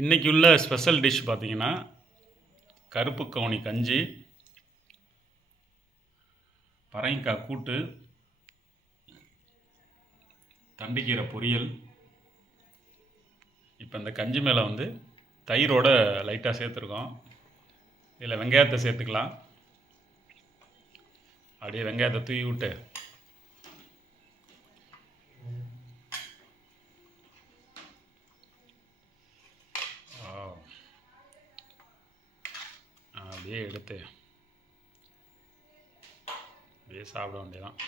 இன்னைக்கு உள்ள special dish பார்த்தீங்கன்னா கருப்பு கவுனி கஞ்சி பரங்கிக்காய் கூட்டு தண்டிக்கீரை பொரியல். இப்போ இந்த கஞ்சி மேலே வந்து தயிரோட லைட்டாக சேர்த்துருக்கோம். இதில் வெங்காயத்தை சேர்த்துக்கலாம். அப்படியே வெங்காயத்தை தூவி விட்டு அப்படியே எடுத்து அப்படியே சாப்பிட வேண்டியதான்